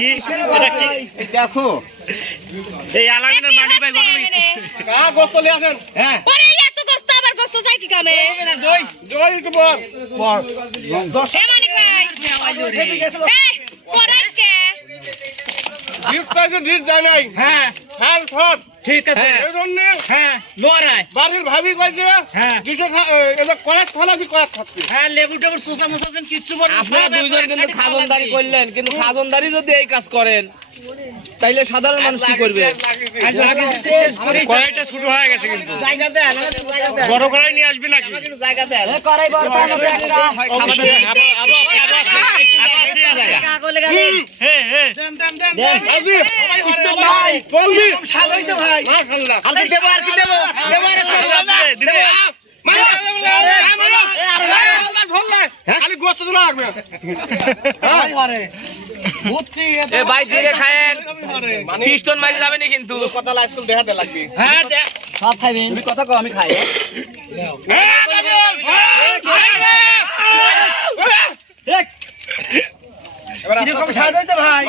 কি? এটা কি? দেখো। এই আলামিনের মানি ভাই কা গোস্ত লিয়ে আসেন? হ্যাঁ। পরে এত কষ্ট আবার কষ্ট চাই কি কামে? দই। জয় একটু বল দশ। এ মানিক ভাই। এই করাই কে ডিস চাইছে ডিস যায় নাই। হ্যাঁ। হ্যাঁ খত ঠিক আছে। এজন্য হ্যাঁ লড়াই বাড়ির ভাবি কইছে হ্যাঁ। ডিসে এটা হ্যাঁ লেবু টেবু সুসা মুসা যেন কিচ্ছু বলব আপনারা দুইজন কিন্তু খাজনদারি করলেন কিন্তু খাজনদারি যদি এই কাজ করেন তাইলে সাধারণ মানুষ কি করবে কড়াইটা শুরু হয়ে গেছে কিন্তু বড় কড়াই নিয়ে আসবি নাকি। খালি গোস্ত লাগবে এ ভাই ধীরে খায়েন। খ্রিস্টান মারি যাবে না কিন্তু কথা লাইফ দেখাতে লাগবে হ্যাঁ, দে- সব খাইবেন তুমি কথা কও আমি খাই ভাই।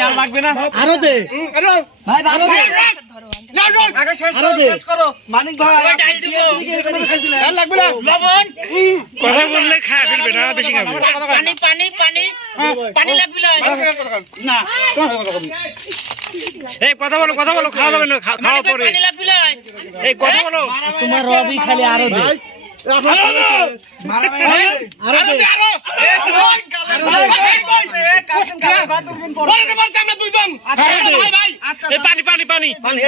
আর লাগবে না। আরও দে ভাই ভালো শেষ করো মানিক ভাই ডাল লাগবে না। লবণ। কথা বললে খায় ফেলবে না বেশি খাবে। পানি পানি পানি পানি লাগবে না। এই কথা বলো কথা বলো খাওয়া যাবে না খাওয়া পরে। এই কথা বলো। তোমার রবি খালি আরও দে। এই পানি পানি পানি। পানি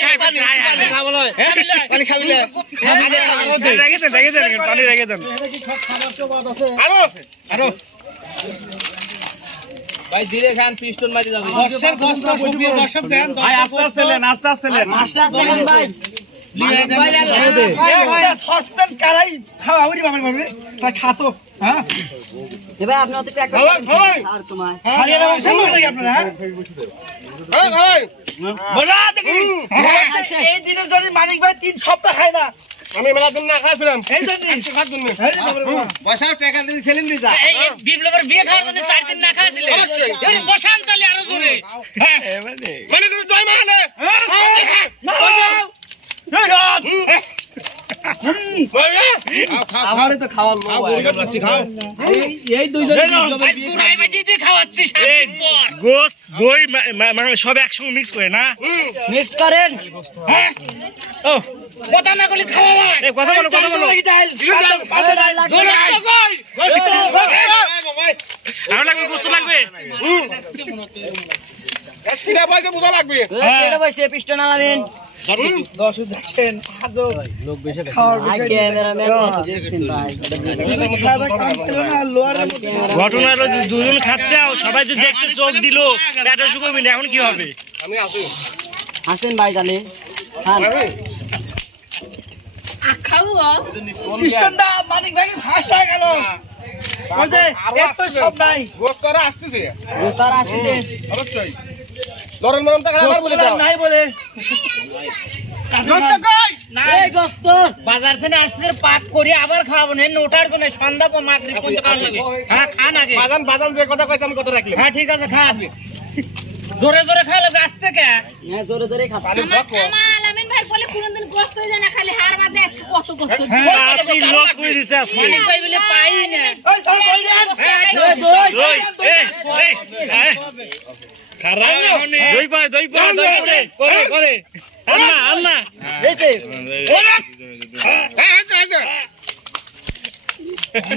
খাই পানি। খাই রেখে দেন রেখে দেন পানি রেখে দেন। ভাই ধীরে খান পিস্টন মারি যাবে। ভাই আস্তে আস্তে নেন আস্তে আস্তে নেন এবার আপনি অত টাকা আর তোমার বলা দেখি! আমি মেলা দিন না খাইছিলাম খাত দিন এই এই বিপ্লবের বিয়ে খাওয়ার জন্য চার দিন না খাইছিলে অবশ্যই। এই বসান তাহলে আরও জোরে। হ্যাঁ মানে কোনো জয় মানে? আমারে তো খাওয়া এই দুইজন আজ পুরাই বাজি দিয়ে খাওয়াচ্ছি গোস দই মানে সব একসঙ্গে মিক্স করে না মিক্স করেন হ্যাঁ ও কথা না বলে খাওয়া এই কথা বলো কথা বলো আরও লাগবে। গোস্ত লাগবে কিনা পয়সা বুঝা লাগবে। এটা বসে পিস্টন আলামিন। ঘটনা হলো দুজন খাচ্ছে সবাই যে দেখতে চোখ দিল পেটে শুকোবি না এখন কি হবে? আমি আসেন ভাই জানে আসতেছে। অবশ্যই। লড়ন মরণ তো খাবার বলে নাই বলে। বাজার থেকে আসছে পাক করে আবার খাওয়াবো। না নোটার জন্য সন্ধ্যা মাগরিব পর্যন্ত খাওয়া লাগে হ্যাঁ খান আগে। বাজান বাজান যে কথা কইতে আমি কথা রাখলাম। হ্যাঁ ঠিক আছে খা জোরে জোরে খাওয়া আজ থেকে হ্যাঁ জোরে জোরে আলামিন ভাই বলে কোনদিন গোস্ত হয়ে যায় না খালি হার বাদে আজকে কত গোস্ত হ্যাঁ আপনি লোক করে দিছে আজকে? অনেক বলে পাই না। দই দই দই এই হ্যাঁ হ্যাঁ হ্যাঁ।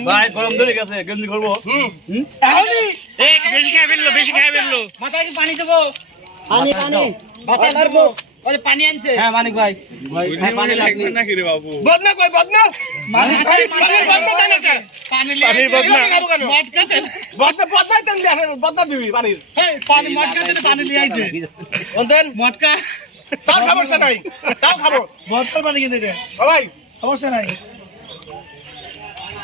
ভাই গরম ধরে গেছে গেঞ্জি করব বেশি খাই ফেলল বেশি খাই ফেলল। মাথায় পানি দেবো? পানি পানি। বাতা মারবো? ওই পানি আনছে। হ্যাঁ মানিক ভাই। পানি লাগবে। বদনা কই বদনা? মালিক ভাই মালিক বদনা দেন না বদনা। খাব কেন? বদনা বদনা দেন বদনা দিবি পানির। এই পানি মটকা দিতে পানি নিয়ে আইছে। বন্ধন মটকা তাও সমস্যা নাই। তাও খাব। বত্তর পানি কিনে দে। ও ভাই। সমস্যা নাই এত আস্তে আস্তে খালি হবে জোরে জোরে খাও, জোরে জোরে। একো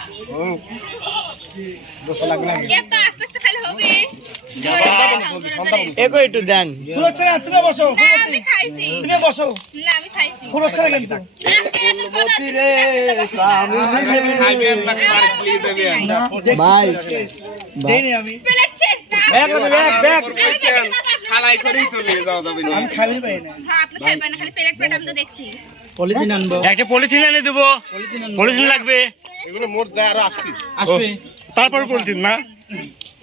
একটু দেন। তুমি বসো না আমি খাইছি। তুমি বসো। না আমি খাইছি। হচ্ছে না কিন্তু। ভাই। আমি। হ্যাঁ খালি প্লেট প্লেট আমি তো দেখছি। একটা পলিথিন এনে দেবো। পলিথিন লাগবে। এগুলো মোট যায় আরও আসবি। আসবে তারপর পলিথিন না?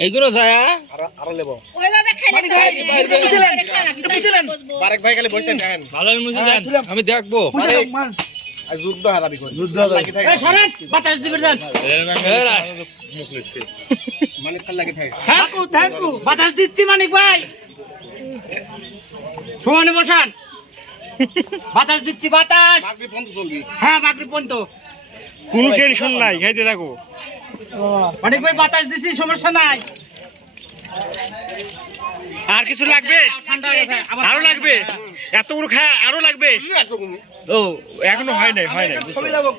এইগুলো যায় আরও লেবো। বারেক ভাই খালি বসে দেখেন ভালো মুজি হ্যাঁ, আমি দেখব। বুঝলাম, মান। আজ যুদ্ধ হারাবি করি। যুদ্ধ হারাবি বাতাস দিবে দেন মানে লাগে থাকে। থ্যাংকু থ্যাংকু বাতাস দিচ্ছি মানিক ভাই। সমানে বসান। বাতাস দিচ্ছি বাতাস। হ্যাঁ বাকরি পন্ত কোনো টেনশন নাই খাইতে থাকো। অনেক ভাই বাতাস দিছি সমস্যা নাই। আর কিছু লাগবে? ঠান্ডা হয়ে গেছে। আরও লাগবে? এত বড় খা আরও লাগবে? ও এখনও হয় নাই হয় নাই লাগবো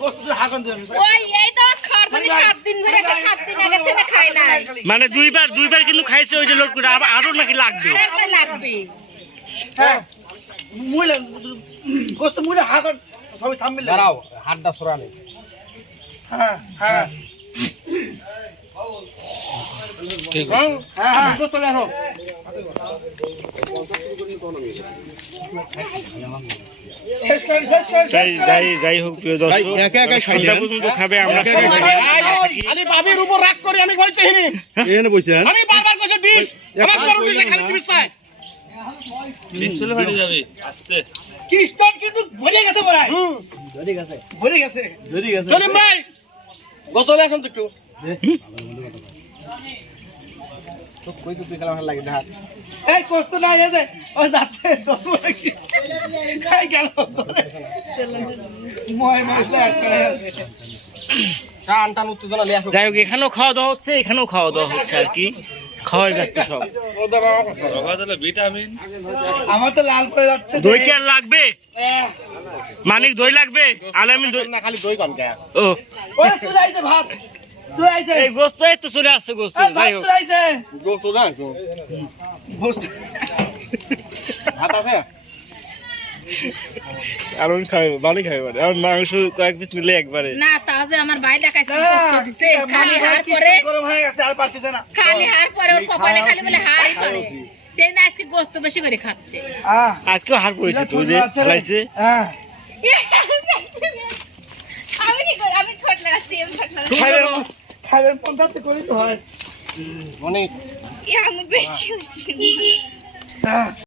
মানে দুইবার দুইবার কিন্তু খাইছে ওই যে লোক আবার আরও নাকি লাগবে? লাগবে। হ্যাঁ। গোস্ত মুইলে হাঁকান সবই থামবিল দাঁড়াও হাতটা সরালে। হ্যাঁ হ্যাঁ। ঠিক হ্যাঁ হ্যাঁ। চলে আসো। যাই যাই যাই হোক প্রিয় দর্শক একা একা খাই সন্ধ্যা পর্যন্ত খাবে আমরা খালি বাবির উপর রাগ করি আমি বলতে হিনি। এখানে বসেন আমি বারবার কইছি বিষ। আমার গরু খালি বিষ চাই। কৃষ্ণ কিন্তু ভরে গেছে ভরে গেছে। ভরে গেছে। চলিম ভাই গোসলে এখন তো একটু এই কষ্ট না গেছে ও যাচ্ছে গেল ময় মশলা যাই হোক এখানেও খাওয়া দাওয়া হচ্ছে এখানেও খাওয়া দাওয়া হচ্ছে আর কি। খাওয়াই যাচ্ছে সব। আমার তো লাল করে যাচ্ছে দই কি আর লাগবে? মানিক দই লাগবে? আলামিন দই না খালি দই কম ও ওই চলে আইছে ভাত। চলে আইছে। এই গোস্ত এই তো চলে আসছে গোস্ত। চলে আইছে। গোস্ত। ভাত আছে? আরন খাবে ভালোই খাবে মানে আর মাংস কয়েক পিস নিলে একবারে। না তাও যে আমার ভাই দেখাইছে কষ্ট খালি হার পরে গরম হয়ে গেছে আর পারতেছে না। খালি হার পরে ওর কপালে খালি বলে হারই পড়ে সেই না আজকে গোস্ত বেশি করে খাচ্ছে। আজকেও হার পড়েছে তো যে খেলাইছে হ্যাঁ। আমি কি করি? আমি ঠোঁট লাগাচ্ছি আমি ঠোঁট লাগাচ্ছি। খাইবেন খাইবেন পঞ্চাশ করে তো হয়। অনেক। আমি বেশি